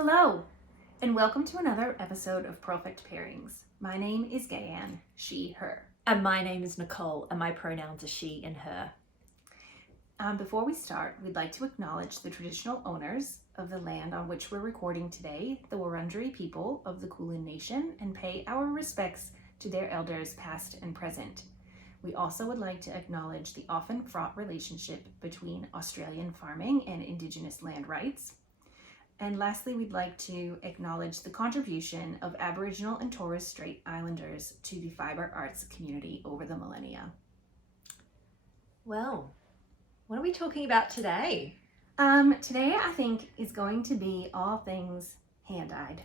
Hello, and welcome to another episode of Purlfect Pairings. My name is Gayann, she, her. And my name is Nicole, and my pronouns are she and her. Before we start, we'd like to acknowledge the traditional owners of the land on which we're recording today, the Wurundjeri people of the Kulin Nation, and pay our respects to their elders past and present. We also would like to acknowledge the often fraught relationship between Australian farming and Indigenous land rights. And lastly, we'd like to acknowledge the contribution of Aboriginal and Torres Strait Islanders to the Fibre arts community over the millennia. Well, what are we talking about today? Today I think is going to be all things hand-dyed.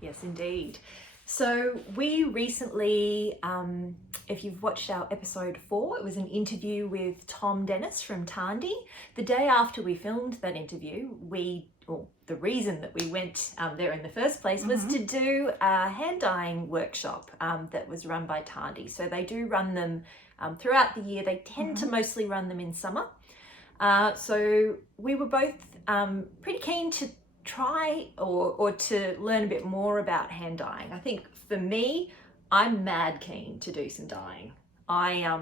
Yes, indeed. So we recently, if you've watched our episode 4, it was an interview with Tom Dennis from Tarndie. The day after we filmed that interview, the reason that we went there in the first place was to do a hand dyeing workshop that was run by Tarndie. So they do run them throughout the year. They tend to mostly run them in summer. So we were both pretty keen to try or to learn a bit more about hand dyeing. I think for me, I'm mad keen to do some dyeing. I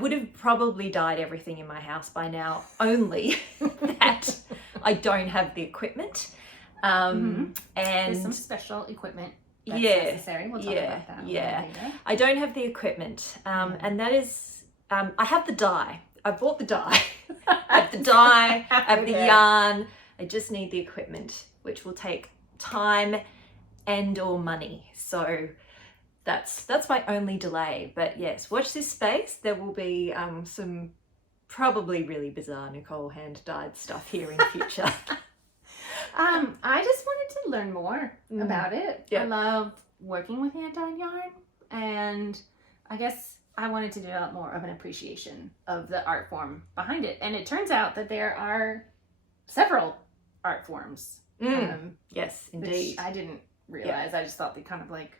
would have probably dyed everything in my house by now, only that I don't have the equipment. And There's some special equipment that's necessary. We'll talk about that later. I don't have the equipment, and that is, I have the dye. I bought the dye. I have the dye, I have the yarn. I just need the equipment, which will take time and or money. So that's my only delay. But yes, watch this space. There will be some probably really bizarre Nicole hand dyed stuff here in the future. I just wanted to learn more about it. Yeah. I love working with hand dyed yarn, and I guess I wanted to develop more of an appreciation of the art form behind it. And it turns out that there are several art forms. Yes, indeed. Which I didn't realize. I just thought they kind of like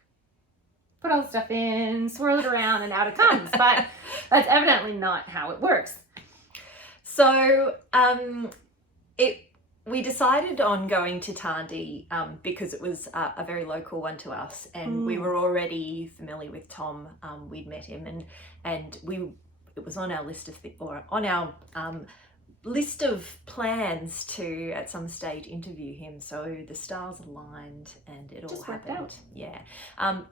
put all the stuff in, swirl it around, and out it comes. But that's evidently not how it works. So we decided on going to Tarndie because it was a very local one to us, and we were already familiar with Tom. We'd met him, and it was on our list of plans to at some stage interview him. So the stars aligned, and it all happened. Out. Yeah.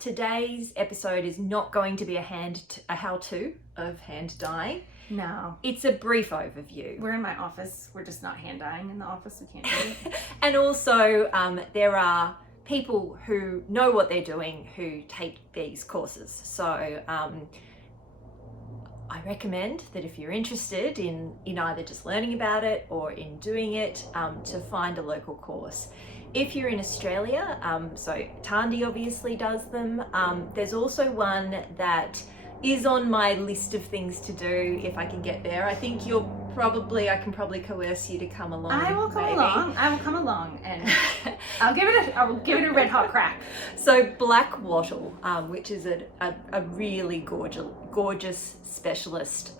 Today's episode is not going to be a how-to of hand dyeing. No. It's a brief overview. We're in my office. We're just not hand dyeing in the office. We can't do it. And also, there are people who know what they're doing who take these courses. So I recommend that if you're interested in either just learning about it or in doing it, to find a local course. If you're in Australia, so Tarndie obviously does them. There's also one that is on my list of things to do if I can get there. I think I can probably coerce you to come along. I will come along, and I will give it a red hot crack. So Black Wattle, which is a really gorgeous specialist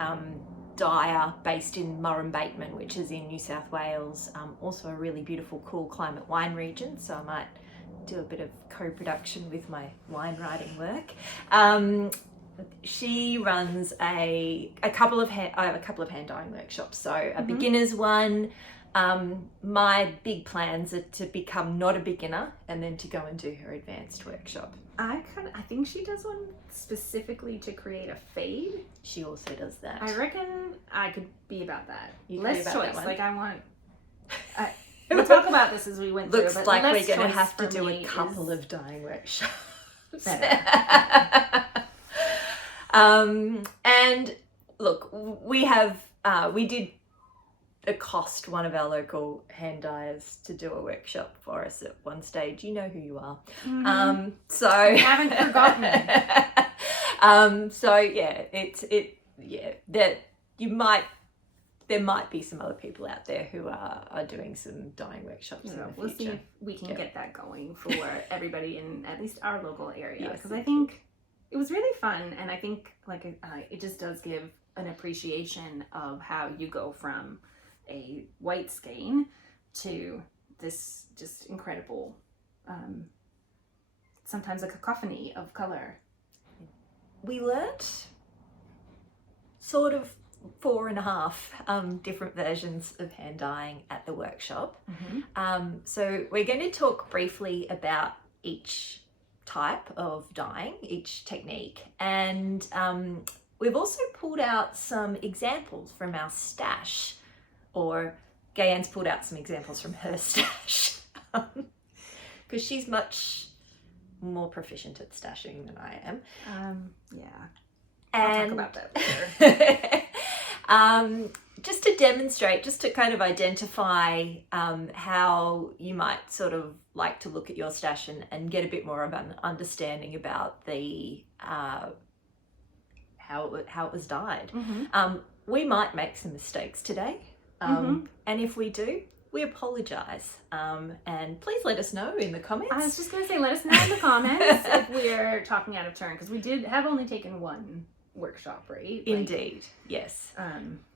dyer based in Murrumbateman, which is in New South Wales. Also a really beautiful, cool climate wine region. So I might do a bit of co-production with my wine writing work. She runs a couple of hand dyeing workshops. So a beginner's one. My big plans are to become not a beginner and then to go and do her advanced workshop. I think she does one specifically to create a fade. She also does that. I reckon I could be about that. You could less be about choice. that one. Like I want. We'll talk about this as we went through. Looks but like less we're going to choice have to for do me a couple is of dyeing workshops. better. And look, we did accost one of our local hand dyers to do a workshop for us at one stage. You know who you are. So I haven't forgotten. So yeah, that there might be some other people out there who are doing some dyeing workshops in the We'll future. see if we can get that going for everybody in at least our local area, Yes, because I think it was really fun, and I think it just does give an appreciation of how you go from a white skein to this just incredible, sometimes a cacophony of color. We learnt sort of 4.5 different versions of hand dyeing at the workshop. So we're going to talk briefly about each type of dyeing, each technique, and we've also pulled out some examples from our stash, or Gayann's pulled out some examples from her stash, because she's much more proficient at stashing than I am. Yeah, and I'll talk about that later. Just to demonstrate, just to kind of identify how you might sort of like to look at your stash and get a bit more of an understanding about the how it was dyed. We might make some mistakes today, and if we do, we apologise, and please let us know in the comments. I was just going to say, let us know in the comments if we're talking out of turn, because we did have only taken one workshop, right? Indeed, yes.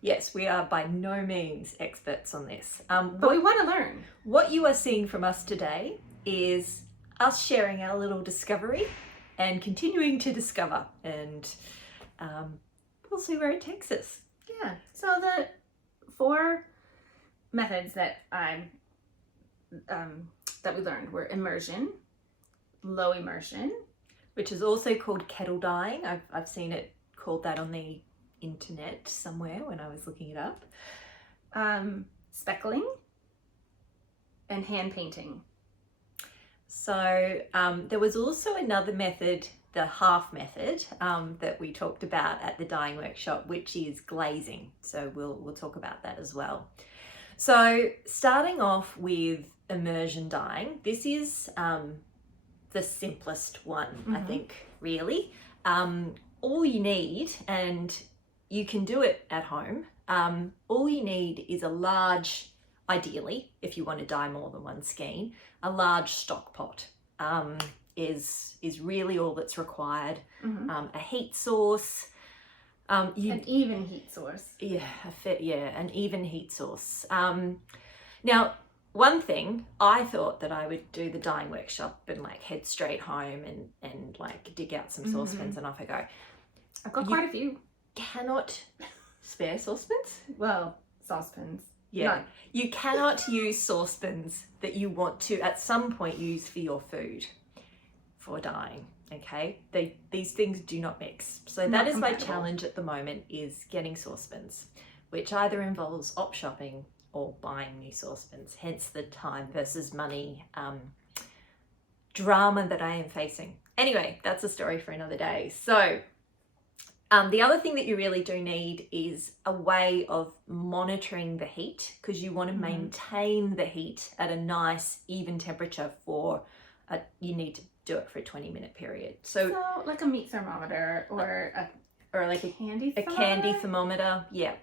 Yes, we are by no means experts on this. But we want to learn. What you are seeing from us today is us sharing our little discovery and continuing to discover, and we'll see where it takes us. Yeah, so the 4 methods that that we learned were immersion, low immersion, which is also called kettle dyeing. I've seen it called that on the internet somewhere when I was looking it up. speckling, and hand painting. So there was also another method, the half method, that we talked about at the dyeing workshop, which is glazing. So we'll talk about that as well. So starting off with immersion dyeing, this is the simplest one, I think, really. All you need, and you can do it at home, all you need is a large, ideally, if you want to dye more than one skein, a large stock pot is really all that's required. A heat source. An even heat source. Yeah, an even heat source. Now, one thing, I thought that I would do the dyeing workshop and like head straight home and like dig out some saucepans and off I go. I've got quite a few. Cannot spare saucepans? Well, saucepans. Yeah. None. You cannot use saucepans that you want to at some point use for your food for dyeing. Okay, these things do not mix. So that is my challenge at the moment, is getting saucepans, which either involves op shopping or buying new saucepans, hence the time versus money drama that I am facing. Anyway, that's a story for another day. So the other thing that you really do need is a way of monitoring the heat, because you want to maintain the heat at a nice even temperature for you need to do it for a 20-minute period. So like a meat thermometer or like a candy thermometer? candy thermometer. Yeah.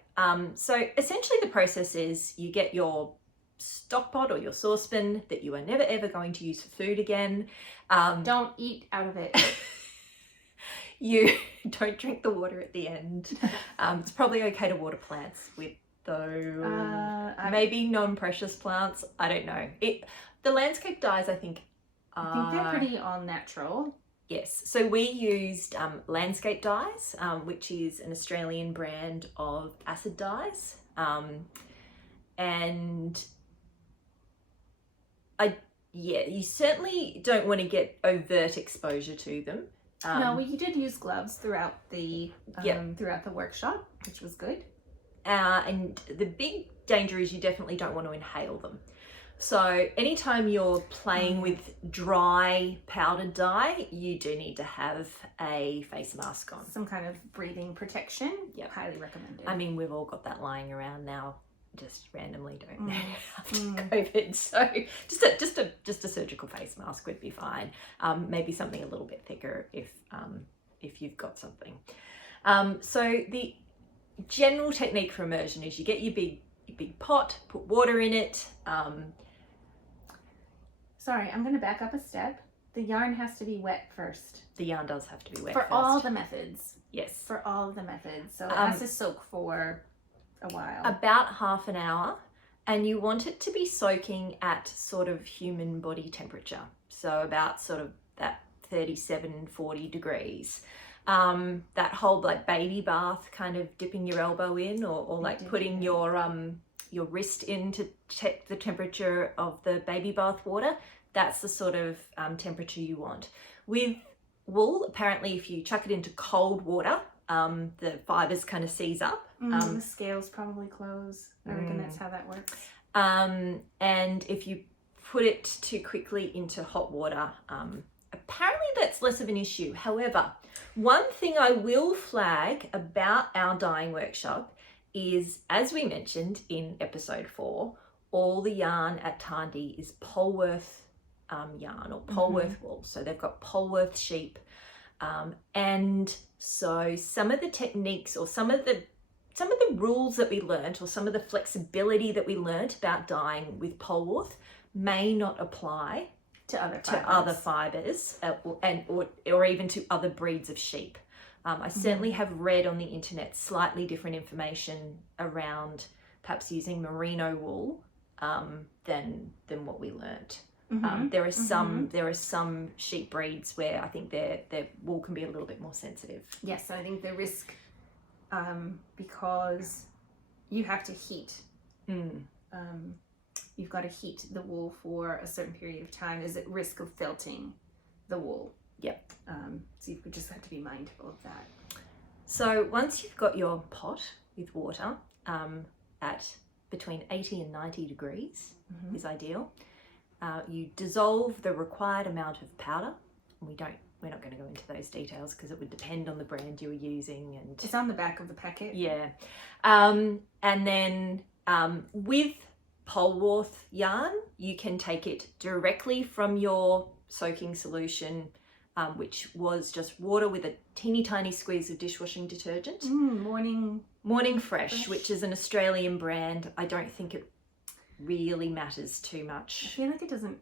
So essentially the process is you get your stock pot or your saucepan that you are never ever going to use for food again. Don't eat out of it. You don't drink the water at the end. It's probably okay to water plants with, though. Maybe non-precious plants. I don't know. The landscape dyes, I think they're pretty all natural. Yes. So we used Landscape Dyes, which is an Australian brand of acid dyes. And you certainly don't want to get overt exposure to them. No, we did use gloves throughout the workshop, which was good. And the big danger is you definitely don't want to inhale them. So anytime you're playing with dry powdered dye, you do need to have a face mask on. Some kind of breathing protection. Yep. Highly recommended. I mean, we've all got that lying around now, just randomly, don't they, after COVID. So just a surgical face mask would be fine. Maybe something a little bit thicker if you've got something. So the general technique for immersion is you get your big pot, put water in it. Sorry, I'm going to back up a step. The yarn has to be wet first. The yarn does have to be wet for first. all the methods. Yes. For all of the methods. So it has to soak for a while. About half an hour. and you want it to be soaking at sort of human body temperature. So about sort of that 37, 40 degrees. That whole like baby bath, kind of dipping your elbow in, or like putting your wrist in to check the temperature of the baby bath water. That's the sort of temperature you want. With wool, apparently if you chuck it into cold water, the fibres kind of seize up. The scales probably close. I reckon that's how that works. And if you put it too quickly into hot water, apparently that's less of an issue. However, one thing I will flag about our dyeing workshop is, as we mentioned in episode 4, all the yarn at Tarndie is Polworth yarn or Polworth wool. So they've got Polworth sheep. And so some of the techniques or some of the rules that we learnt, or some of the flexibility that we learnt about dyeing with Polworth may not apply to other fibres, or even to other breeds of sheep. I certainly have read on the internet slightly different information around perhaps using merino wool than what we learnt. There are some sheep breeds where I think their wool can be a little bit more sensitive. Yes, I think the risk, because you have to heat. You've got to heat the wool for a certain period of time. Is at risk of felting the wool. Yep. So you just have to be mindful of that. So once you've got your pot with water at between 80 and 90 degrees is ideal. You dissolve the required amount of powder. We're not going to go into those details because it would depend on the brand you were using, and it's on the back of the packet. Yeah. And then with Polworth yarn, you can take it directly from your soaking solution, which was just water with a teeny tiny squeeze of dishwashing detergent. Morning Fresh, which is an Australian brand. I don't think it really matters too much. I feel like it doesn't.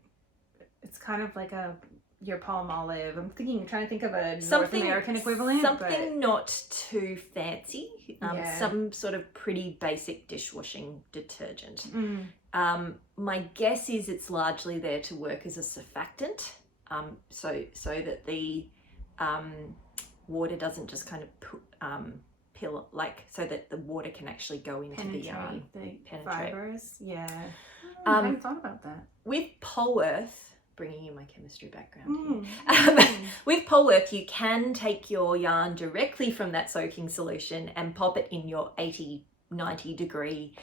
It's kind of like your palm olive. I'm trying to think of a North American equivalent. Something not too fancy. Some sort of pretty basic dishwashing detergent. My guess is it's largely there to work as a surfactant, so that the water doesn't just kind of pill, like, so that the water can actually go into the yarn. Penetrate fibers. Yeah. I hadn't thought about that. With Polworth, bringing in my chemistry background here. With Polworth, you can take your yarn directly from that soaking solution and pop it in your 80, 90 degree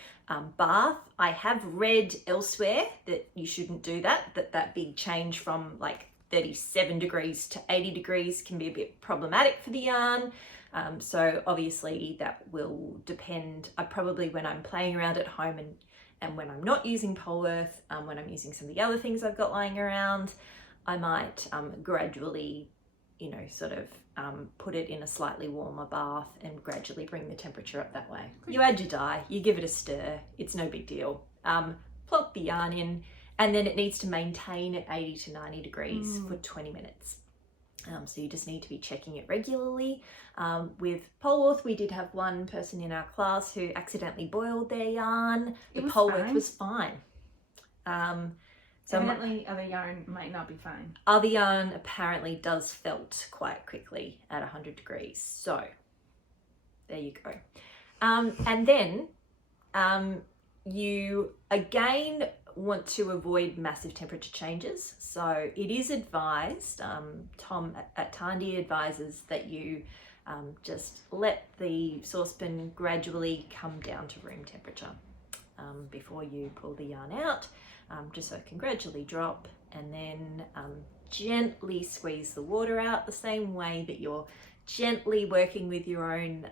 bath. I have read elsewhere that you shouldn't do that big change from like 37 degrees to 80 degrees can be a bit problematic for the yarn. So obviously that will depend. Probably when I'm playing around at home and when I'm not using Polworth, when I'm using some of the other things I've got lying around, I might gradually, sort of put it in a slightly warmer bath and gradually bring the temperature up that way. You add your dye, you give it a stir, it's no big deal. Plop the yarn in, and then it needs to maintain at 80 to 90 degrees for 20 minutes. So you just need to be checking it regularly. With Polworth, we did have one person in our class who accidentally boiled their yarn. The Polworth was fine. So evidently other yarn might not be fine. Other yarn apparently does felt quite quickly at 100 degrees. So there you go. And then you again want to avoid massive temperature changes. So it is advised, Tom at Tarndie advises that you just let the saucepan gradually come down to room temperature before you pull the yarn out, just so it can gradually drop, and then gently squeeze the water out the same way that you're gently working with your own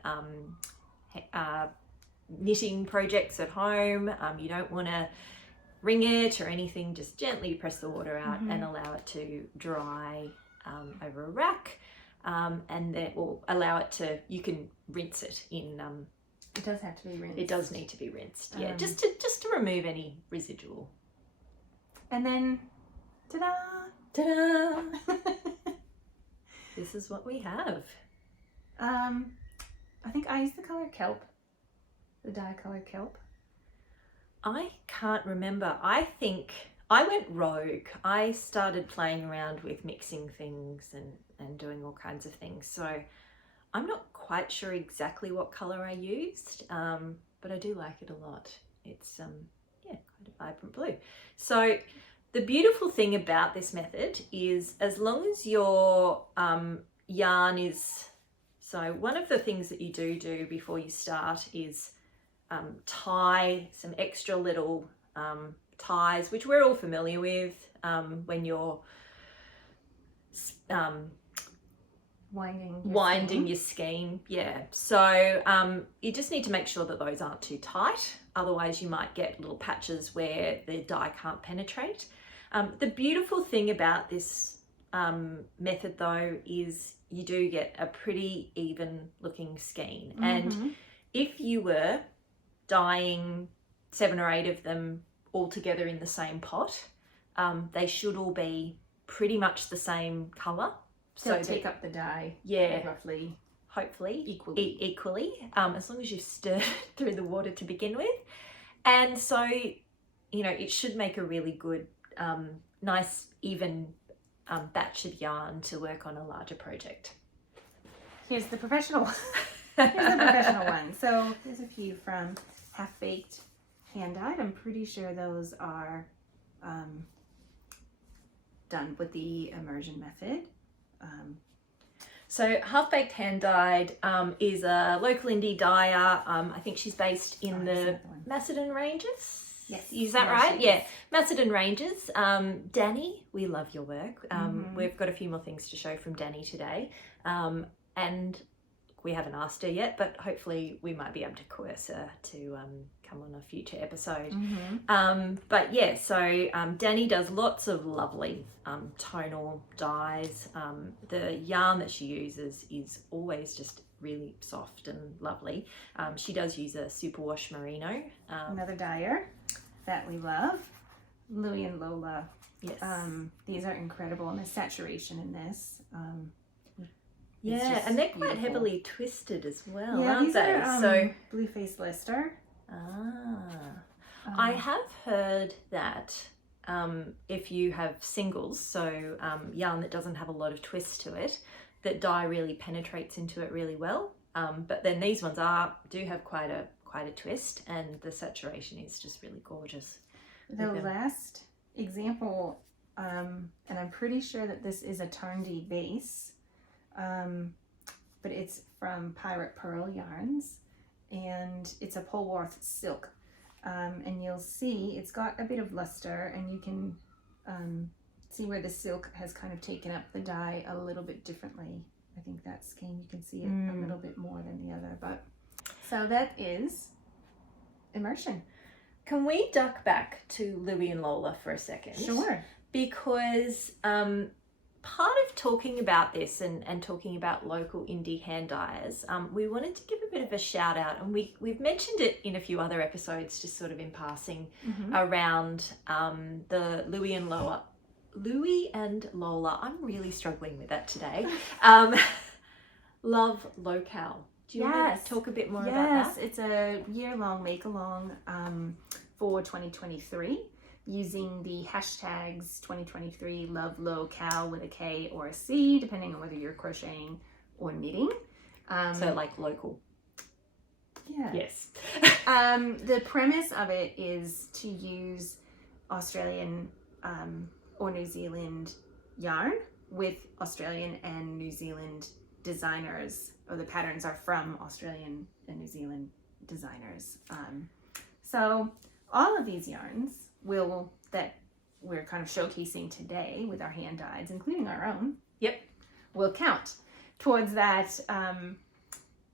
knitting projects at home. You don't want to wring it or anything, just gently press the water out and allow it to dry over a rack, and then we'll allow it to, you can rinse it in it does have to be rinsed. It does need to be rinsed, yeah, just to remove any residual. And then ta-da this is what we have. I think I use the color kelp, the dye color kelp. I can't remember. I think I went rogue. I started playing around with mixing things and doing all kinds of things. So I'm not quite sure exactly what colour I used, but I do like it a lot. It's yeah, quite a vibrant blue. So the beautiful thing about this method is as long as your yarn is, so one of the things that you do before you start is tie some extra little ties, which we're all familiar with when you're winding your skein. Yeah, so you just need to make sure that those aren't too tight, otherwise you might get little patches where the dye can't penetrate. The beautiful thing about this method though is you do get a pretty even looking skein, and if you were dyeing 7 or 8 of them all together in the same pot, they should all be pretty much the same colour. So take up the dye, yeah, roughly, hopefully equally, as long as you've stirred through the water to begin with. And so, you know, it should make a really good, nice, even batch of yarn to work on a larger project. Here's the professional one. Here's the professional one. So there's a few from Half Baked Hand Dyed. I'm pretty sure those are done with the immersion method. So Half Baked Hand Dyed is a local indie dyer. I think she's based in the Macedon Ranges. Yes. Is that right? Yeah. Macedon Ranges. Danny, we love your work. We've got a few more things to show from Danny today. And we haven't asked her yet, but hopefully we might be able to coerce her to come on a future episode. But yeah, so Danny does lots of lovely tonal dyes. The yarn that she uses is always just really soft and lovely. She does use a superwash merino. Another dyer that we love, Louie and Lola. Yes. These are incredible, and the saturation in this. Yeah, and they're quite heavily twisted as well, yeah, aren't they? So Blue Face Lister. I have heard that if you have singles, so yarn that doesn't have a lot of twist to it, that dye really penetrates into it really well. But then these ones do have quite a twist, and the saturation is just really gorgeous. The last example, and I'm pretty sure that this is a Tarndie base, but it's from Pirate Pearl Yarns, and it's a Polwarth silk. And you'll see it's got a bit of luster, and you can see where the silk has kind of taken up the dye a little bit differently. I think that skein, you can see it a little bit more than the other, but so that is Immersion. Can we duck back to Louie and Lola for a second? Sure. Because part of talking about this and talking about local indie hand dyers, we wanted to give a bit of a shout out, and we've mentioned it in a few other episodes, just sort of in passing, around the Louie and Lola. I'm really struggling with that today. Love Locale. Do you want to talk a bit more about that? Yes, it's a year-long make-along for 2023. Using the hashtags 2023 Love Locale with a K or a C, depending on whether you're crocheting or knitting. So like local. Yeah. Yes. The premise of it is to use Australian or New Zealand yarn with Australian and New Zealand designers, or the patterns are from Australian and New Zealand designers. So all of these yarns that we're kind of showcasing today with our hand dyes, including our own, will count towards that.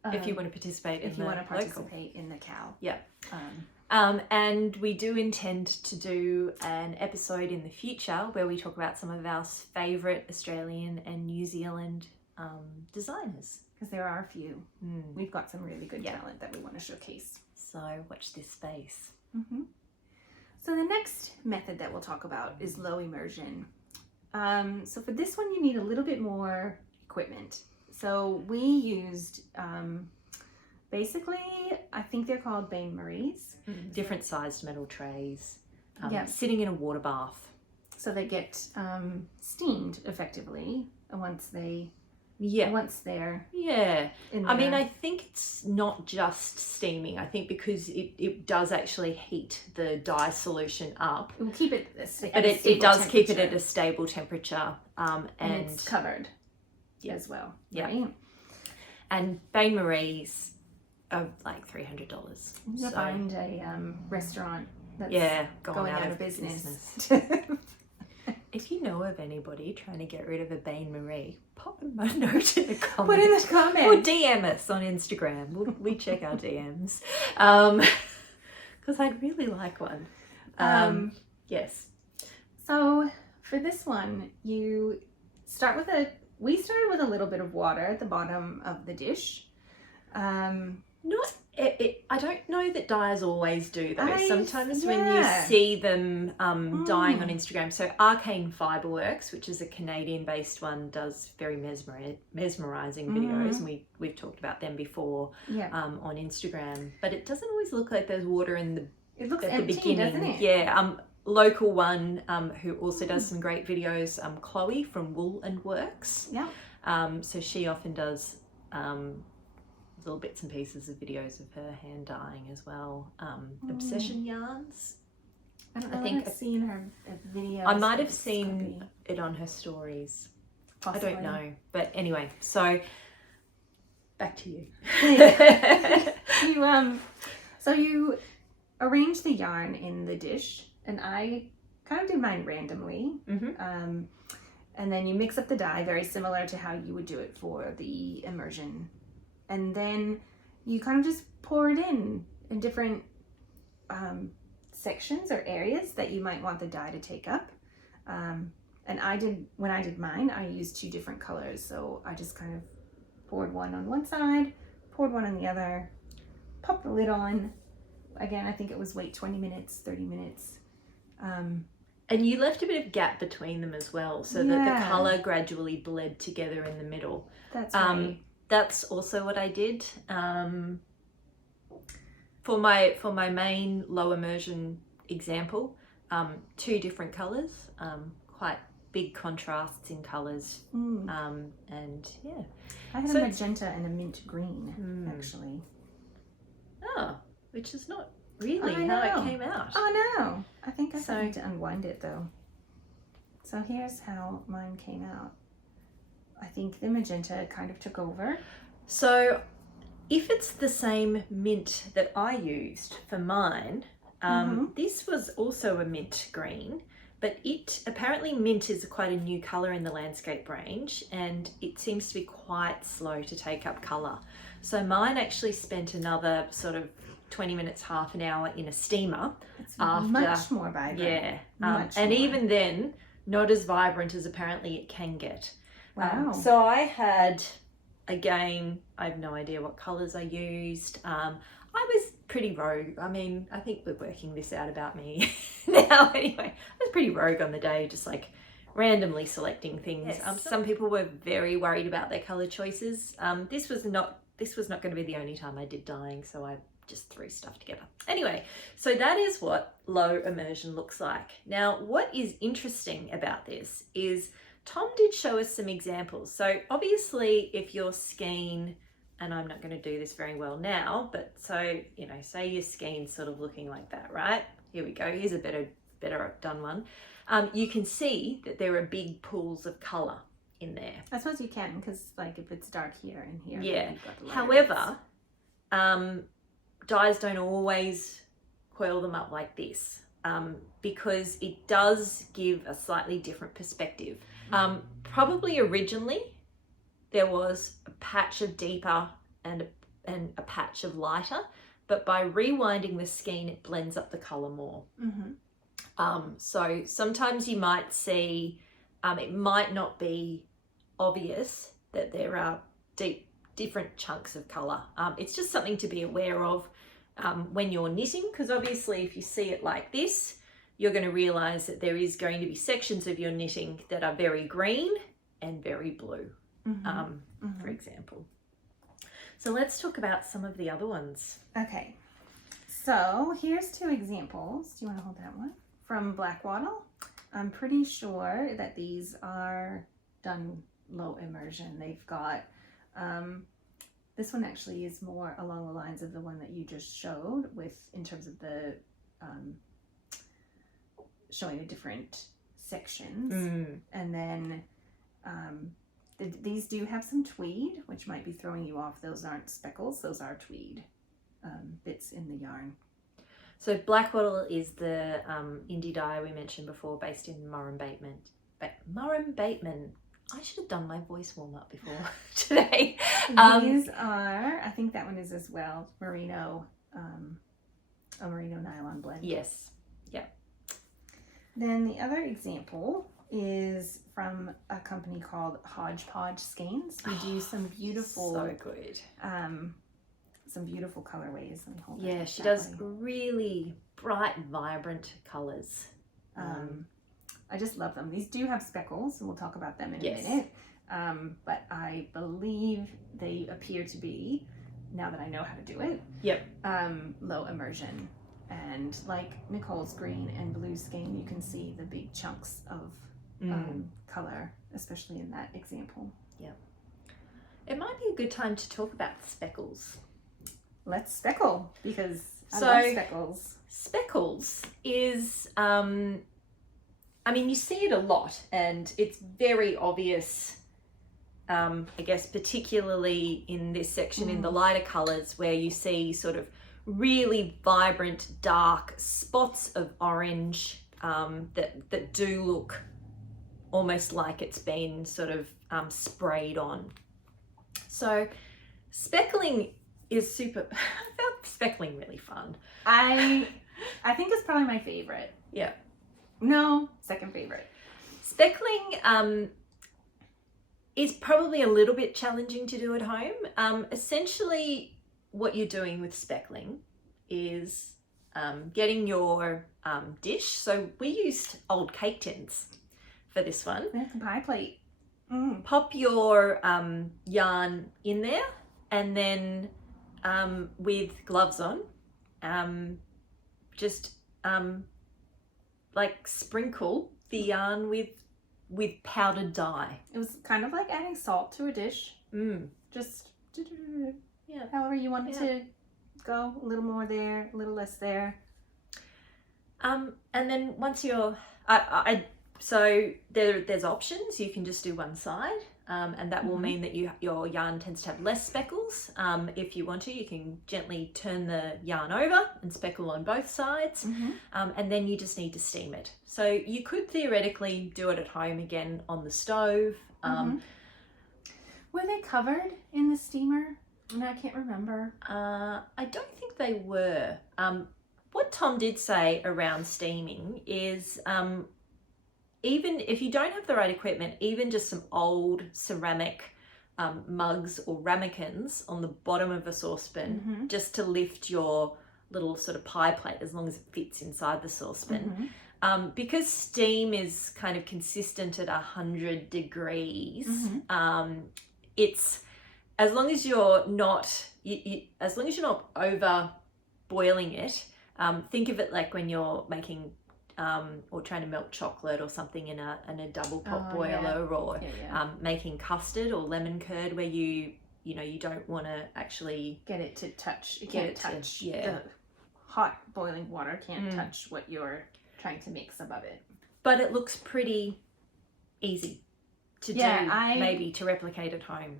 If you want to participate in the CAL. And we do intend to do an episode in the future where we talk about some of our favourite Australian and New Zealand designers. Because there are a few. We've got some really good talent that we want to showcase. So watch this space. So the next method that we'll talk about is low immersion. So for this one, you need a little bit more equipment. So we used basically, I think they're called bain-maries. Different sized metal trays, Yeah. sitting in a water bath. So they get steamed effectively once they're Yeah. in I mean, there. I think it's not just steaming. I think because it does actually heat the dye solution up. It will keep it But it does keep it at a stable temperature. and it's covered as well. Yeah. Right? And bain-maries are like $300. You'll find a restaurant that's going out of business. If you know of anybody trying to get rid of a bain-marie, pop them a note in the comments. Put in the comments. Or DM us on Instagram. We check our DMs. Because I'd really like one. Yes. So for this one, we started with a little bit of water at the bottom of the dish. I don't know that dyers always do though. Sometimes when you yeah. see them dyeing on Instagram, so Arcane Fibre Works, which is a Canadian-based one, does very mesmerizing videos, and we've talked about them before on Instagram. But it doesn't always look like there's water in the It looks at empty, the beginning. doesn't it? Yeah. Local one who also does some great videos, Chloe from Wool and Works. Yeah. So she often does little bits and pieces of videos of her hand dyeing as well. Obsession yarns. I don't know. I've seen her videos. I might have seen it on her stories. Possibly. I don't know. But anyway, so back to you. So you arrange the yarn in the dish, and I kind of did mine randomly. And then you mix up the dye, very similar to how you would do it for the immersion. And then you kind of just pour it in different sections or areas that you might want the dye to take up. And when I did mine, I used 2 different colors. So I just kind of poured one on one side, poured one on the other, popped the lid on. Again, I think it was wait 20 minutes, 30 minutes. And you left a bit of gap between them as well, so that the colour gradually bled together in the middle. That's right. That's also what I did. For my main low immersion example, 2 different colours, quite big contrasts in colours, and yeah. I had a magenta and a mint green, actually. Oh, which is not really how it came out. Oh no! I think I need to unwind it though. So here's how mine came out. I think the magenta kind of took over. So if it's the same mint that I used for mine, this was also a mint green, but apparently mint is quite a new colour in the landscape range, and it seems to be quite slow to take up colour. So mine actually spent another sort of 20 minutes, half an hour in a steamer. It's much more vibrant. Yeah. Much and more. even then, not as vibrant as apparently it can get. Wow. So I had, again, I have no idea what colours I used. I was pretty rogue. I mean, I think we're working this out about me now anyway. I was pretty rogue on the day, just like randomly selecting things. Yes. Some people were very worried about their colour choices. This was not going to be the only time I did dyeing, so I just threw stuff together. Anyway, so that is what low immersion looks like. Now, what is interesting about this is Tom did show us some examples. So obviously if your skein, and I'm not going to do this very well now, but so, say your skein's sort of looking like that, right? Here we go. Here's a better done one. You can see that there are big pools of colour in there. I suppose you can, because like if it's dark here and here. Yeah. You've got the However, dyes don't always coil them up like this, because it does give a slightly different perspective. Probably originally there was a patch of deeper and a patch of lighter, but by rewinding the skein it blends up the colour more. So sometimes you might see, it might not be obvious that there are different chunks of colour. It's just something to be aware of when you're knitting, because obviously if you see it like this, you're going to realise that there is going to be sections of your knitting that are very green and very blue, for example. So let's talk about some of the other ones. Okay, so here's 2 examples. Do you want to hold that one? From Black Wattle. I'm pretty sure that these are done low immersion. They've got, this one actually is more along the lines of the one that you just showed with, in terms of the, showing the different sections. And then these do have some tweed, which might be throwing you off. Those aren't speckles, those are tweed bits in the yarn. So Black Wattle is the indie dye we mentioned before, based in Murrumbateman. Murrumbateman. I should have done my voice warm up before today. These are, I think that one is as well, merino, a merino nylon blend. Yes. Yeah. Then the other example is from a company called Hodgepodge Skeins. We do some beautiful, so good. Some beautiful colorways. Let me hold Yeah, it she that does way. really bright, vibrant colors. I just love them. These do have speckles, and we'll talk about them in Yes. a minute. But I believe they appear to be, now that I know how to do it, Yep. low immersion. And like Nicole's green and blue skein, you can see the big chunks of color, especially in that example. Yep. It might be a good time to talk about speckles. Let's speckle, because I So- love speckles. Speckles is, I mean, you see it a lot, and it's very obvious, I guess, particularly in this section in the lighter colors, where you see sort of really vibrant, dark spots of orange that do look almost like it's been sort of sprayed on. So speckling is super. I found speckling really fun. I think it's probably my favorite. Yeah. No, second favorite. Speckling is probably a little bit challenging to do at home. Essentially, what you're doing with speckling is getting your dish. So we used old cake tins for this one. That's a pie plate. Pop your yarn in there, and then with gloves on, just like sprinkle the yarn with powdered dye. It was kind of like adding salt to a dish. Just Yeah. however you want it to go. A little more there, a little less there. And then once you're, so there's options. You can just do one side, and that will mean that your yarn tends to have less speckles. If you want to, you can gently turn the yarn over and speckle on both sides, and then you just need to steam it. So you could theoretically do it at home again on the stove. Were they covered in the steamer? No, I can't remember. I don't think they were. What Tom did say around steaming is, even if you don't have the right equipment, even just some old ceramic mugs or ramekins on the bottom of a saucepan, just to lift your little sort of pie plate, as long as it fits inside the saucepan. Because steam is kind of consistent at 100 degrees, it's, as long as you're not, as long as you're not over boiling it, think of it like when you're making or trying to melt chocolate or something in a double pot boiler, or making custard or lemon curd, where you don't want to actually get it to touch. It can't touch. The hot boiling water can't touch what you're trying to mix above it. But it looks pretty easy to do, maybe to replicate at home.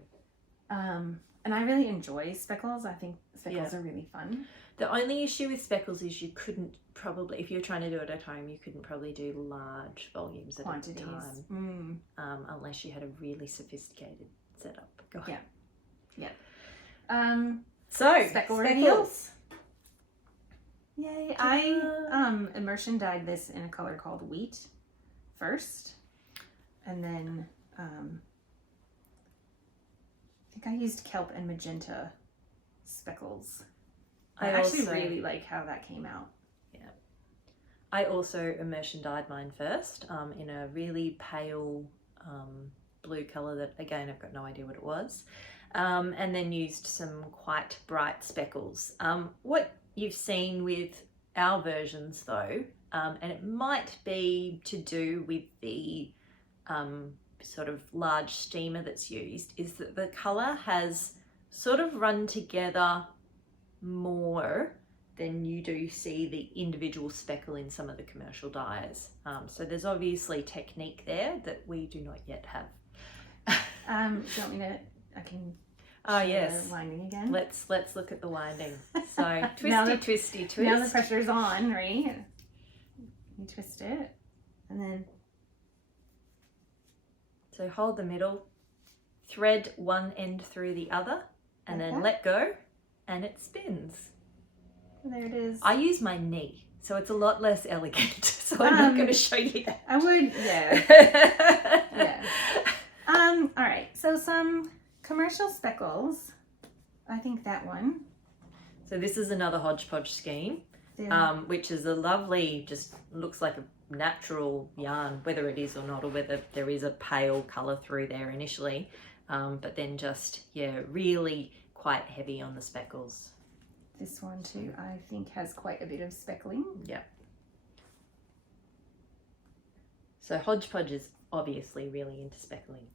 And I really enjoy speckles. I think speckles are really fun. The only issue with speckles is you couldn't probably, if you're trying to do it at home, you couldn't probably do large volumes at a time, unless you had a really sophisticated setup going. So speckle speckles. reveals. Yay! I immersion dyed this in a color called wheat first, and then I think I used kelp and magenta speckles. I actually really like how that came out. Yeah. I also immersion dyed mine first in a really pale blue colour that, again, I've got no idea what it was. and then used some quite bright speckles. What you've seen with our versions though, and it might be to do with the sort of large steamer that's used, is that the colour has sort of run together more than you do see the individual speckle in some of the commercial dyers. So there's obviously technique there that we do not yet have. Do you want me to, I can Oh show yes. the winding again? Let's look at the winding. So Now twisty twist. Now the pressure's on, right? You twist it and then So hold the middle, thread one end through the other, and like then that? let go, and it spins. there it is. I use my knee, so it's a lot less elegant. So I'm not going to show you that. I would, yeah. Yeah. All right, so some commercial speckles. I think that one. So this is another hodgepodge skein, There. which is a lovely, just looks like a natural yarn, whether it is or not, or whether there is a pale colour through there initially, but then just, yeah, really quite heavy on the speckles. This one too, I think has quite a bit of speckling. Yeah. So hodgepodge is obviously really into speckling.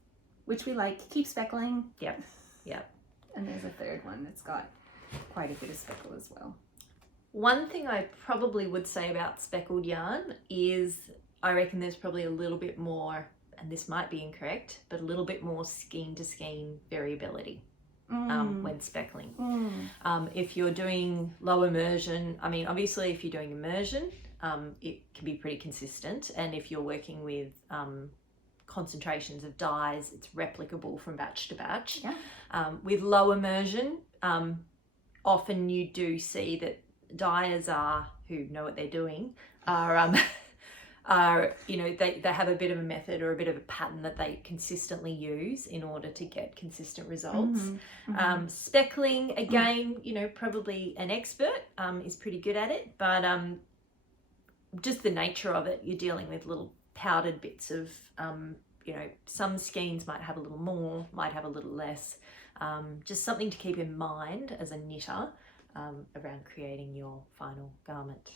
Which we like. Keep speckling. Yep, yep. And there's a third one that's got quite a bit of speckle as well. One thing I probably would say about speckled yarn is I reckon there's probably a little bit more, and this might be incorrect, but a little bit more skein to skein variability when speckling. If you're doing low immersion, I mean, obviously if you're doing immersion, it can be pretty consistent. And if you're working with concentrations of dyes, it's replicable from batch to batch. Yeah. With low immersion, often you do see that dyers who know what they're doing are you know, they have a bit of a method or a bit of a pattern that they consistently use in order to get consistent results. Speckling, again, you know, probably an expert is pretty good at it, but just the nature of it, you're dealing with little powdered bits of you know, some skeins might have a little more, might have a little less. Just something to keep in mind as a knitter around creating your final garment.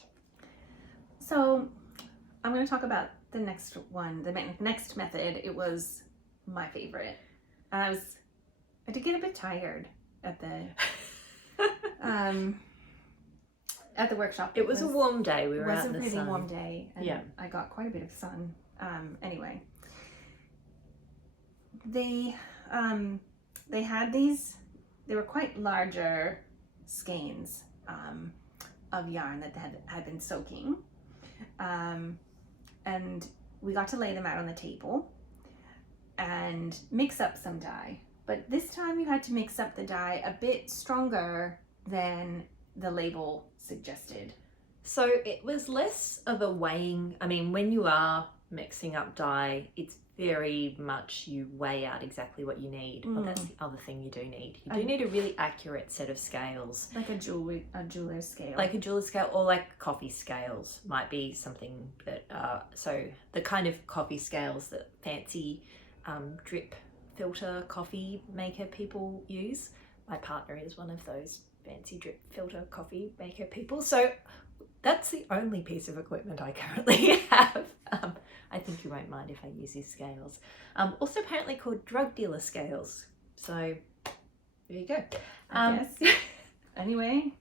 So I'm going to talk about the next one, the next method. It was my favorite. And I did get a bit tired at the workshop. It was a warm day. We were out in the sun. It was a pretty warm day, and yeah. I got quite a bit of sun. Anyway, they had these. They were quite larger skeins of yarn that had been soaking, and we got to lay them out on the table and mix up some dye. But this time you had to mix up the dye a bit stronger than the label suggested. So it was less of a weighing. I mean, when you are mixing up dye, it's very much you weigh out exactly what you need. Well, that's the other thing you do need. You do need a really accurate set of scales. Like a jeweler's scale. Like a jeweler's scale, or like coffee scales might be something that, so the kind of coffee scales that fancy drip filter coffee maker people use. My partner is one of those fancy drip filter coffee maker people. So that's the only piece of equipment I currently have. I think you won't mind if I use his scales. Also apparently called drug dealer scales. So there you go. Yes. Anyway.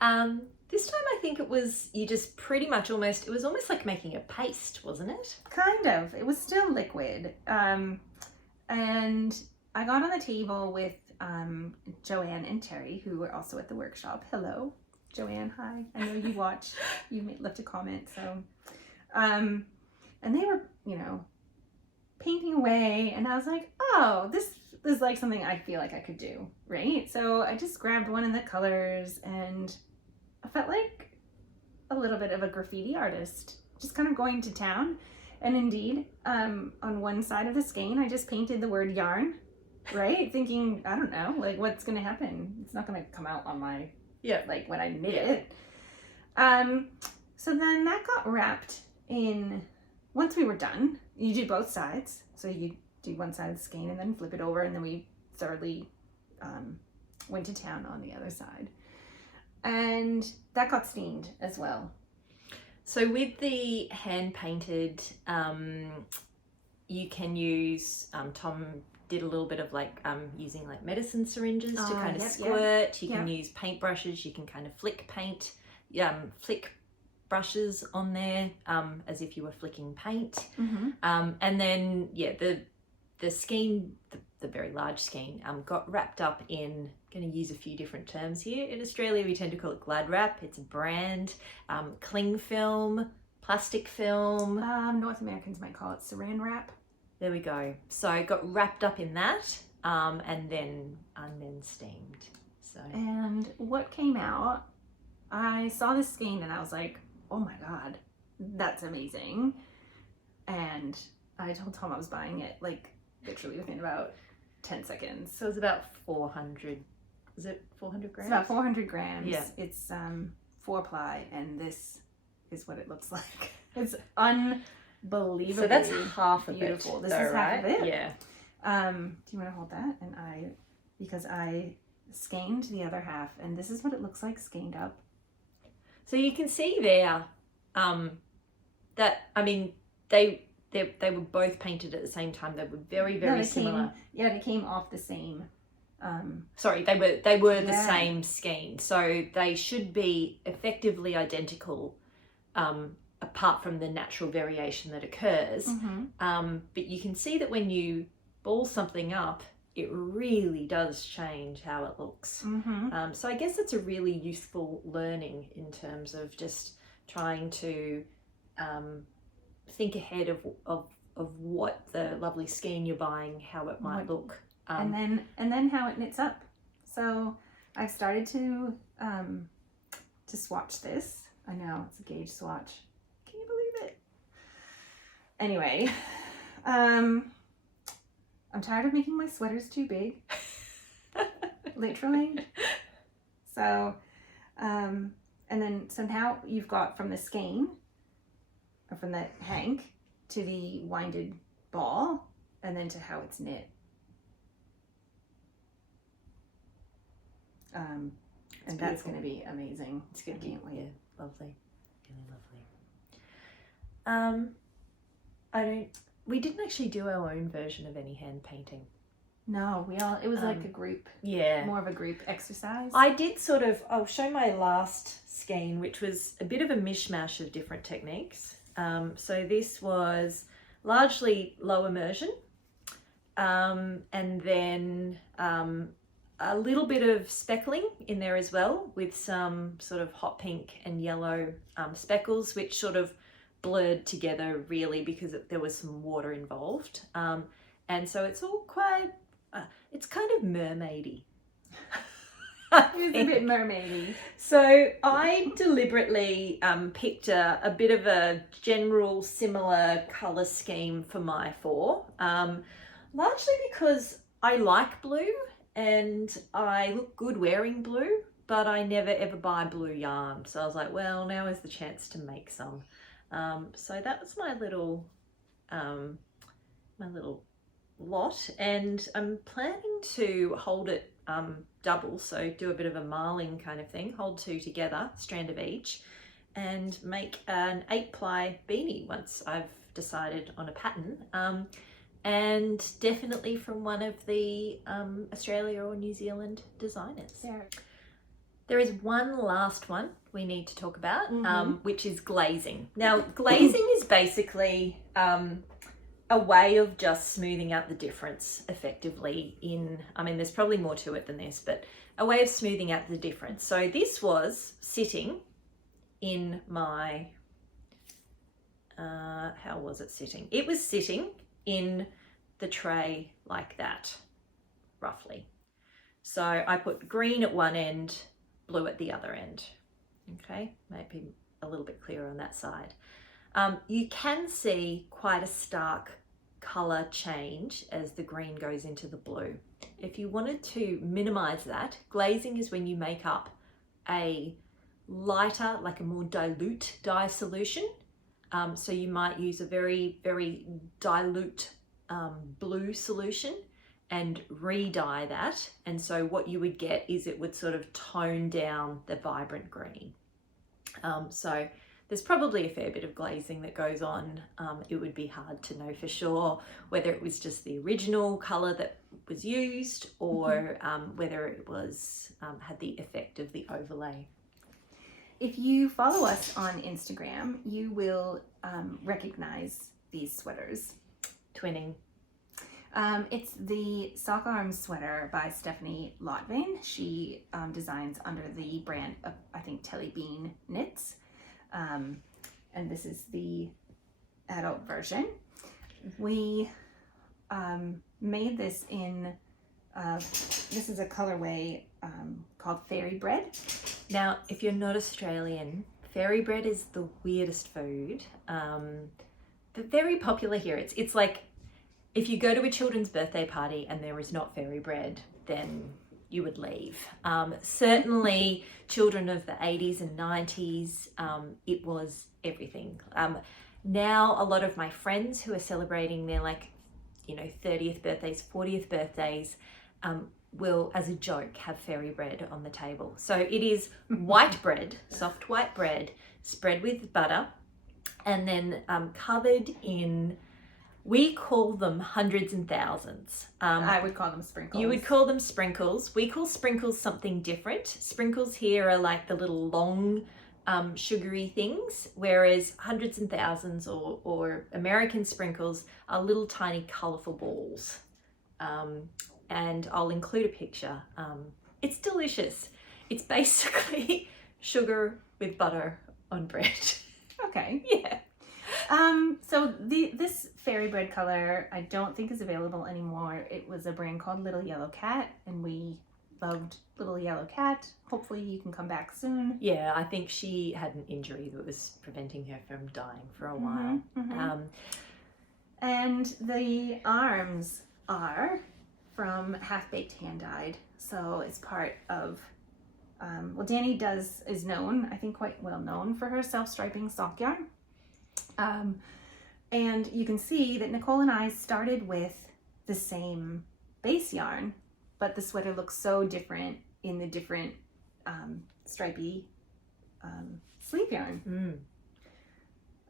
This time I think it was, you just pretty much almost, it was almost like making a paste, wasn't it? Kind of. It was still liquid. And I got on the table with Joanne and Terry, who were also at the workshop. Hello, Joanne. Hi. I know you watched. You left a comment. So, and they were, you know, painting away, and I was like, oh, this is like something I feel like I could do, right? So I just grabbed one of the colors, and I felt like a little bit of a graffiti artist, just kind of going to town. And indeed, on one side of the skein, I just painted the word yarn, right? Thinking, I don't know, like what's going to happen? It's not going to come out on my, like when I knit it. So then that got wrapped in, once we were done, you do both sides. So you do one side of the skein and then flip it over, and then we thoroughly went to town on the other side. And that got stained as well. So with the hand painted, you can use, Tom did a little bit of like using like medicine syringes to kind of squirt. You can use paint brushes. You can kind of flick paint, flick brushes on there as if you were flicking paint. And then the skein, the very large skein, got wrapped up in, going to use a few different terms here. In Australia, we tend to call it glad wrap. It's a brand. Cling film, plastic film. North Americans might call it saran wrap. There we go. So it got wrapped up in that and then steamed. So. And what came out, I saw this skein and I was like, oh my God, that's amazing. And I told Tom I was buying it like literally within about 10 seconds. So it's about 400, is it 400 grams? It's about 400 grams. Yeah. It's 4-ply, and this is what it looks like. It's unbelievably So that's half of beautiful. it. This is half of it. Yeah. Do you want to hold that? And because I skeined the other half, and this is what it looks like skeined up. So you can see there that, I mean, they were both painted at the same time. They were very similar. They came off the same. Sorry, they were the same skein. So they should be effectively identical, apart from the natural variation that occurs. But you can see that when you ball something up, it really does change how it looks. So I guess it's a really useful learning in terms of just trying to think ahead of what the lovely skein you're buying, how it might look. And then how it knits up. So I've started to swatch this. I know, it's a gauge swatch. Can you believe it? Anyway, I'm tired of making my sweaters too big. Literally. So, so now you've got from the skein, or from the hank, to the winded ball, and then to how it's knit. And that's going to be amazing. It's going to be lovely, really lovely. We didn't actually do our own version of any hand painting. No, it was like a group. Yeah. More of a group exercise. I did I'll show my last skein, which was a bit of a mishmash of different techniques. So this was largely low immersion, and then a little bit of speckling in there as well, with some sort of hot pink and yellow speckles, which sort of blurred together really because there was some water involved. And so it's all quite, it's kind of mermaidy. It's a bit mermaidy. So I deliberately picked a bit of a general similar colour scheme for my four, largely because I like blue and I look good wearing blue, but I never ever buy blue yarn. So I was like, well, now is the chance to make some. So that was my little lot, and I'm planning to hold it double, so do a bit of a marling kind of thing, hold two together, strand of each, and make an 8-ply beanie once I've decided on a pattern, and definitely from one of the Australia or New Zealand designers. Yeah. There is one last one we need to talk about, which is glazing. Now, glazing is basically a way of just smoothing out the difference effectively there's probably more to it than this, but a way of smoothing out the difference. So this was sitting in my, how was it sitting? It was sitting in the tray like that, roughly. So I put green at one end, blue at the other end. Okay, maybe a little bit clearer on that side. You can see quite a stark colour change as the green goes into the blue. If you wanted to minimise that, glazing is when you make up a lighter, like a more dilute dye solution. So you might use a very, very dilute blue solution, and re-dye that. And so what you would get is it would sort of tone down the vibrant green. So there's probably a fair bit of glazing that goes on. It would be hard to know for sure whether it was just the original colour that was used or whether it was had the effect of the overlay. If you follow us on Instagram, you will recognize these sweaters. Twinning. It's the Sock Arms sweater by Stephanie Lotvin. She designs under the brand of, I think, Telly Bean Knits. And this is the adult version. We made this in, this is a colorway called Fairy Bread. Now, if you're not Australian, fairy bread is the weirdest food, but very popular here. It's like, if you go to a children's birthday party and there is not fairy bread, then you would leave. Certainly children of the 80s and 90s, it was everything. Now a lot of my friends who are celebrating their 30th birthdays, 40th birthdays, will, as a joke, have fairy bread on the table. So it is white bread, soft white bread, spread with butter, and then covered in, we call them hundreds and thousands. I would call them sprinkles. You would call them sprinkles. We call sprinkles something different. Sprinkles here are like the little long sugary things, whereas hundreds and thousands or American sprinkles are little tiny colourful balls. And I'll include a picture. It's delicious. It's basically sugar with butter on bread. Okay. Yeah. So this fairy bread color I don't think is available anymore. It was a brand called Little Yellow Cat, and we loved Little Yellow Cat. Hopefully you can come back soon. Yeah, I think she had an injury that was preventing her from dying for a while. And the arms are from Half Baked Hand Dyed. So it's part of, well, Dani is known, I think quite well known for her self-striping sock yarn. And you can see that Nicole and I started with the same base yarn, but the sweater looks so different in the different stripy sleeve yarn.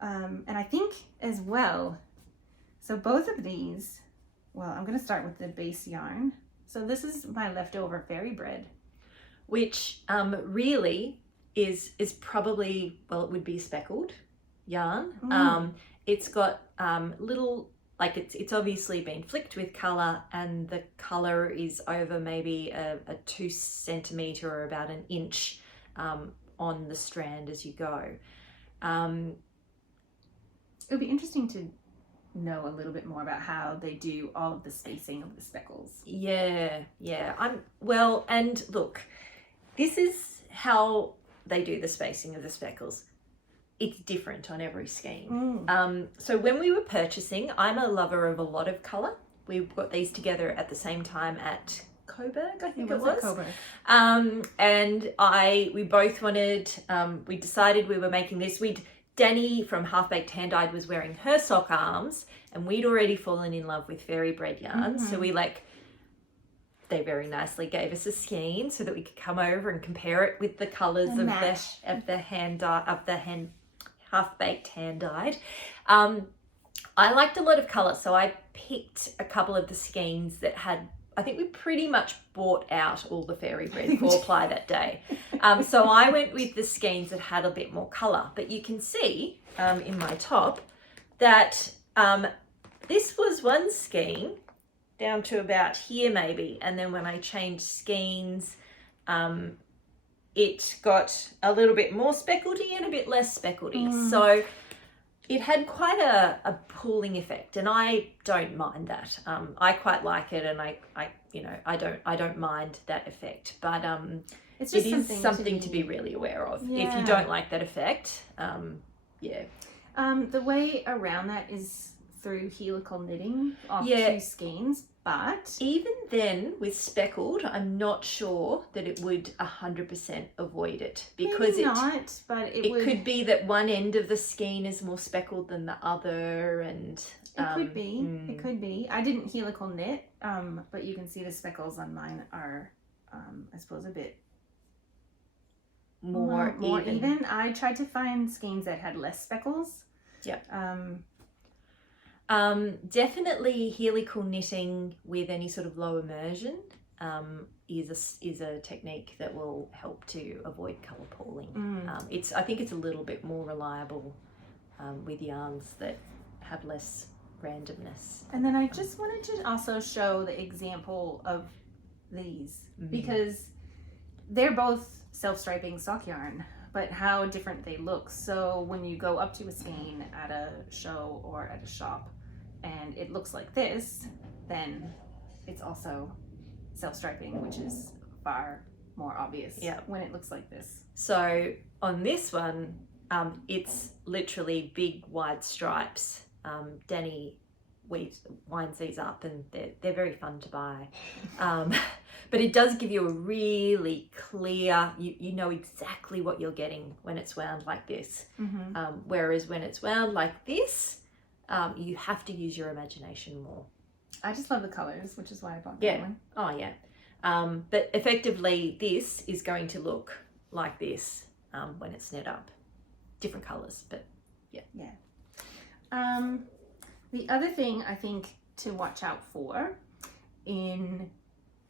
And I think as well, so both of these, well, I'm going to start with the base yarn. So this is my leftover fairy bread, which really is probably, well, it would be speckled yarn. It's got little, like it's obviously been flicked with colour, and the colour is over maybe a 2 centimetre or about an inch on the strand as you go. It would be interesting to know a little bit more about how they do all of the spacing of the speckles. Yeah. Well, and look, this is how they do the spacing of the speckles. It's different on every scheme. So when we were purchasing, I'm a lover of a lot of colour. We got these together at the same time at Coburg, I think it was. Coburg. And we both wanted, we decided we were making this. Dani from Half Baked Hand Dyed was wearing her sock arms, and we'd already fallen in love with fairy bread yarn. So they very nicely gave us a skein so that we could come over and compare it with the colours of the Half Baked Hand Dyed. I liked a lot of colour, so I picked a couple of the skeins that had, I think we pretty much bought out all the fairy bread 4-ply that day. So I went with the skeins that had a bit more colour. But you can see in my top that this was one skein down to about here maybe. And then when I changed skeins, it got a little bit more speckledy and a bit less speckledy. So it had quite a pooling effect, and I don't mind that. I quite like it, and I don't mind that effect. But it's it just is something to be really aware of. If you don't like that effect, the way around that is through helical knitting off Yeah. 2 skeins, but Even then, with speckled, I'm not sure that it would 100% avoid it, because maybe not, but it would, could be that one end of the skein is more speckled than the other, and it could be. It could be. I didn't helical knit, but you can see the speckles on mine are, I suppose, a bit more even. I tried to find skeins that had less speckles. Yep. Definitely helical knitting with any sort of low immersion is a technique that will help to avoid colour pooling. I think it's a little bit more reliable with yarns that have less randomness. And then I just wanted to also show the example of these, because they're both self-striping sock yarn, but how different they look. So when you go up to a skein at a show or at a shop and it looks like this, then it's also self-striping, which is far more obvious when it looks like this. So on this one, it's literally big wide stripes. Danny winds these up, and they're very fun to buy. But it does give you a really clear, you know exactly what you're getting when it's wound like this. Whereas when it's wound like this, you have to use your imagination more. I just love the colors, which is why I bought that one. Oh yeah. But effectively this is going to look like this when it's knit up. Different colors, but yeah. The other thing I think to watch out for in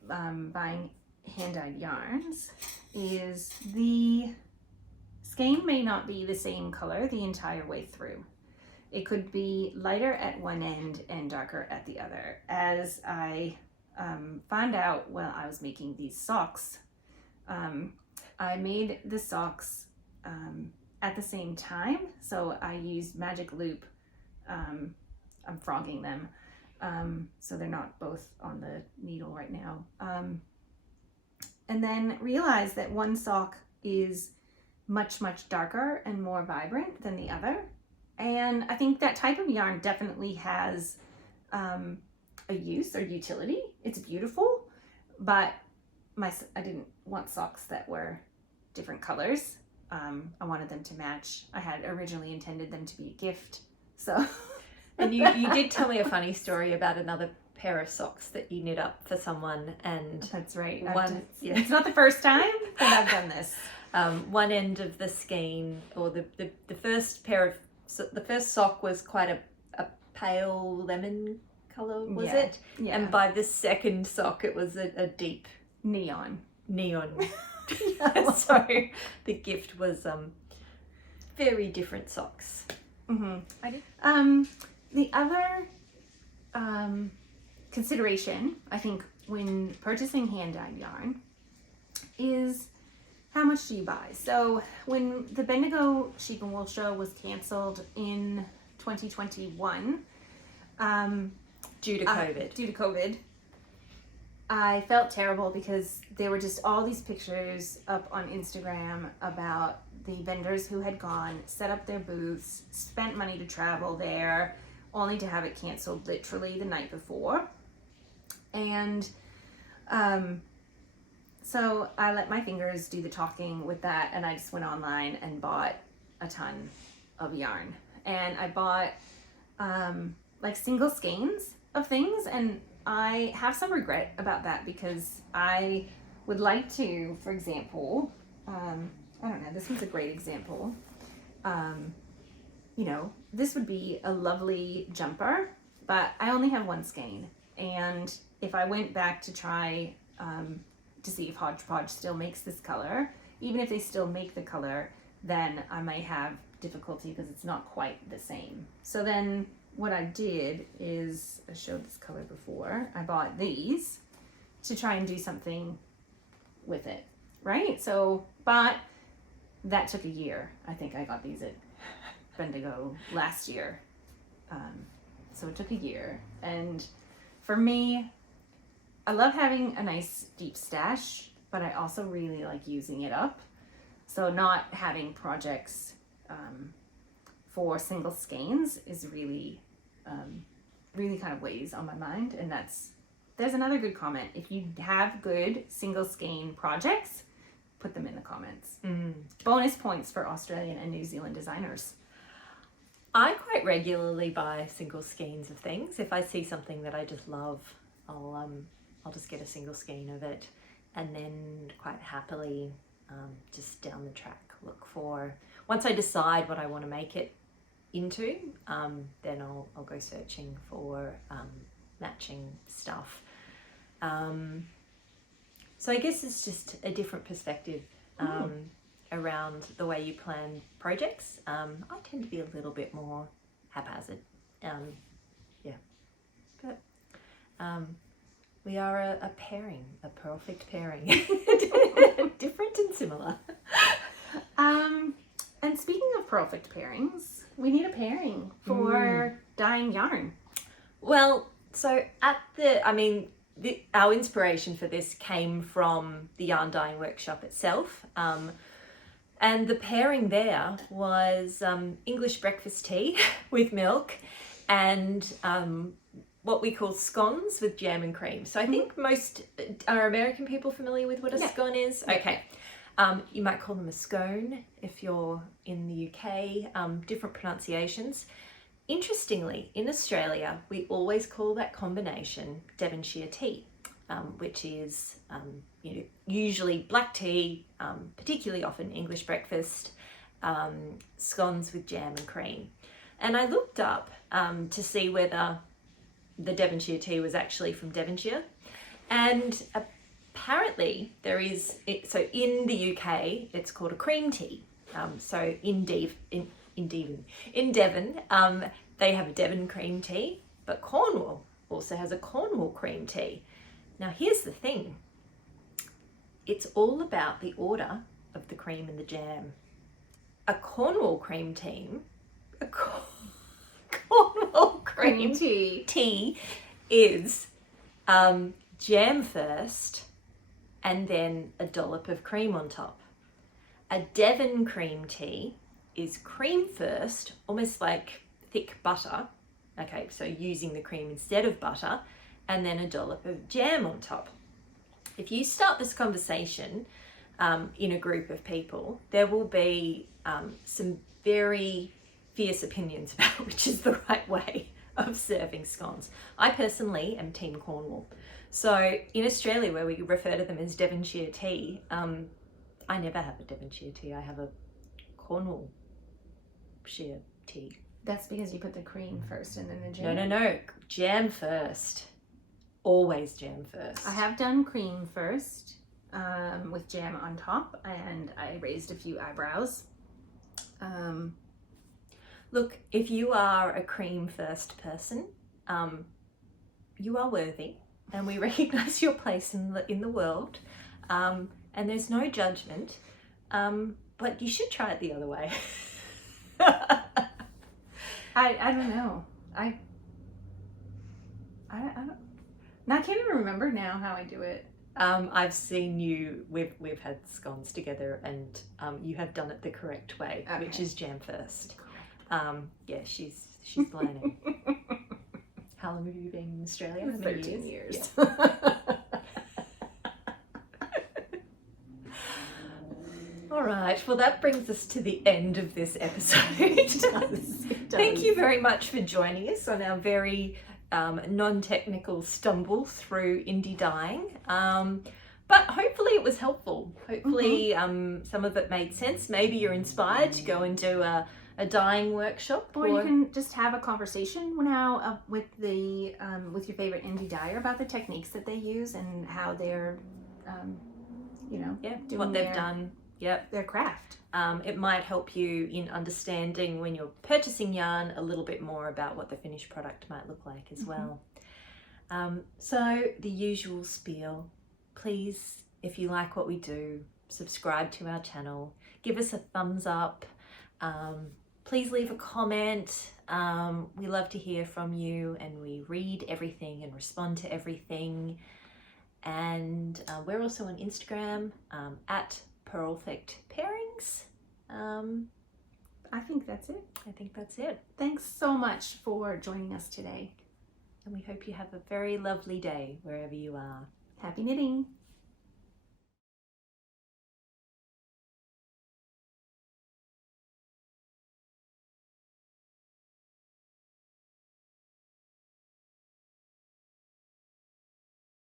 buying hand-dyed yarns is the skein may not be the same color the entire way through. It could be lighter at one end and darker at the other. As I found out while I was making these socks, I made the socks at the same time. So I used magic loop. I'm frogging them, so they're not both on the needle right now. And then realized that one sock is much darker and more vibrant than the other. And I think that type of yarn definitely has a use or utility. It's beautiful, but I didn't want socks that were different colors. I wanted them to match. I had originally intended them to be a gift, so. And you did tell me a funny story about another pair of socks that you knit up for someone, and that's right. It's not the first time that I've done this. One end of the skein, or the first pair of, so the first sock was quite a pale lemon color, was it? Yeah. And by the second sock, it was a deep neon. So the gift was very different socks. The other consideration, I think, when purchasing hand-dyed yarn is how much do you buy? So when the Bendigo Sheep and Wool Show was canceled in 2021, due to COVID, I felt terrible because there were just all these pictures up on Instagram about the vendors who had gone, set up their booths, spent money to travel there, only to have it canceled literally the night before. And so I let my fingers do the talking with that, and I just went online and bought a ton of yarn. And I bought like single skeins of things, and I have some regret about that because I would like to, for example, I don't know, this one's a great example. You know, this would be a lovely jumper, but I only have one skein. And if I went back to try to see if Hodgepodge still makes this color, even if they still make the color, then I might have difficulty because it's not quite the same. So then what I did is, I showed this color before, I bought these to try and do something with it, right? So, but that took a year. I think I got these at Bendigo last year. So it took a year. And for me, I love having a nice deep stash, but I also really like using it up. So not having projects for single skeins is really really kind of weighs on my mind. And there's another good comment. If you have good single skein projects, put them in the comments. Bonus points for Australian and New Zealand designers. I quite regularly buy single skeins of things. If I see something that I just love, I'll just get a single skein of it, and then quite happily just down the track look for, once I decide what I want to make it into, then I'll go searching for matching stuff. So I guess it's just a different perspective around the way you plan projects. I tend to be a little bit more haphazard. But we are a pairing, a perfect pairing. Different and similar. And speaking of perfect pairings, we need a pairing for dyeing yarn. Well, so our inspiration for this came from the yarn dyeing workshop itself. And the pairing there was English breakfast tea with milk and what we call scones with jam and cream. So I think most are American people familiar with what a scone is? Okay. You might call them a scone if you're in the UK, different pronunciations. Interestingly, in Australia, we always call that combination Devonshire tea, which is usually black tea, particularly often English breakfast, scones with jam and cream. And I looked up to see whether the Devonshire tea was actually from Devonshire, and apparently there is, so in the UK it's called a cream tea. So in Devon they have a Devon cream tea, but Cornwall also has a Cornwall cream tea. Now here's the thing, it's all about the order of the cream and the jam. A Cornwall cream tea, Cornwall cream tea is jam first and then a dollop of cream on top. A Devon cream tea is cream first, almost like thick butter. Okay, so using the cream instead of butter, and then a dollop of jam on top. If you start this conversation in a group of people, there will be some very fierce opinions about which is the right way of serving scones. I personally am Team Cornwall. So in Australia, where we refer to them as Devonshire tea, I never have a Devonshire tea. I have a Cornwall sheer tea. That's because you put the cream first and then the jam. No. Jam first. Always jam first. I have done cream first with jam on top, and I raised a few eyebrows. Look, if you are a cream first person, you are worthy, and we recognise your place in the world, and there's no judgment, but you should try it the other way. I don't know. I don't. I can't even remember now how I do it. I've seen you. We've had scones together, and you have done it the correct way, which is jam first. Yeah, she's learning. How long have you been in Australia? 13 years. Yeah. All right, well that brings us to the end of this episode. It does. Thank you very much for joining us on our very non-technical stumble through indie dyeing. But hopefully it was helpful. Hopefully some of it made sense. Maybe you're inspired to go and do a dyeing workshop, or you can just have a conversation now with your favorite indie dyer about the techniques that they use and how they're doing what they've done. Yep. Their craft. It might help you in understanding when you're purchasing yarn a little bit more about what the finished product might look like as well. So the usual spiel, please, if you like what we do, subscribe to our channel, give us a thumbs up, please leave a comment. We love to hear from you, and we read everything and respond to everything. And we're also on Instagram at Purlfect Pairings. I think that's it. I think that's it. Thanks so much for joining us today. And we hope you have a very lovely day wherever you are. Happy knitting!